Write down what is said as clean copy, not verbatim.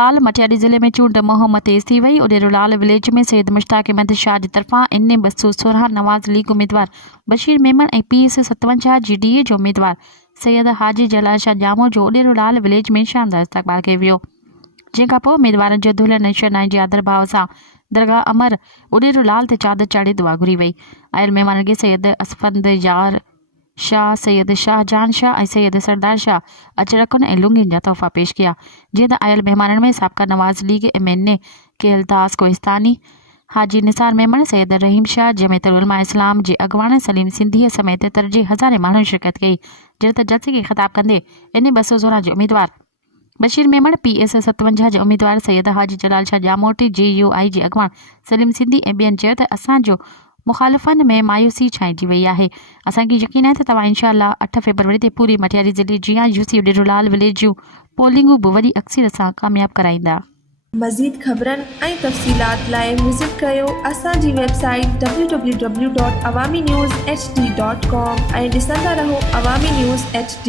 उॾेरोलाल मटियारी ज़िले में चूंड मुहिम तेज़ थी वई। उॾेरोलाल विलेज में सैयद मुश्ताक अहमद शाह जी तरफ़ां NA 216 नवाज़ लीग उम्मीदवार बशीर मेमन ऐं PS 57 जी DA जो उम्मीदवार सैयद हाजी जलाल शाह जामो जो उॾेरोलाल विलेज में शानदार इस्तक़बाल कयो वियो। जंहिंखां पोइ उम्मीदवारनि जो दुल्हन ऐं शहनाई जे आदर भाव सां दरगाह अमर उॾेरोलाल ते चादर चाढ़े दुआ घुरी वई। आयल महिमाननि खे सैयद असफंद यार शाह, सैयद शाहजहान शाह ऐं सैयद सरदार शाह अचरखुनि ऐं लुंगियुनि जा तोहफ़ा पेश कया। जीअं त आयल महिमाननि में साबिक़ा नवाज़ लीग MNA केलतास कोहिस्तानी, हाजी निसार मेमन, सैयद रहीम शाह, जमियतुल उलमा इस्लाम जे अॻवान सलीम सिंधी समेत तर्जे हज़ारे माण्हुनि शिरकत कई। जीअं त जलसे खे ख़िताब कंदे NA 216 जे उम्मीदवार बशीर मेमन, PS 57 जे उम्मीदवार सैयद हाजी जलाल शाह जामोटी, JUI जे अॻवान सलीम सिंधी ऐं ॿियनि चयो त असांजो मुखालिफ़नि में मायूसी छांइजी वई आहे। असांखे यकीन आहे त तव्हां इंशाअल्लाह 8 फरवरी ते पूरी मटियारी ज़िले जियां UC उॾेरोलाल विलेज जूं पोलिंगूं बि वॾी अक्सरियत सां कामयाब कराईंदा। मज़ीद ख़बरनि ऐं तफ़सीलात लाइ विज़िट कयो असांजी वेबसाइट www.awamiNewsHD.com ऐं ॾिसंदा रहो अवामी न्यूज़ HD।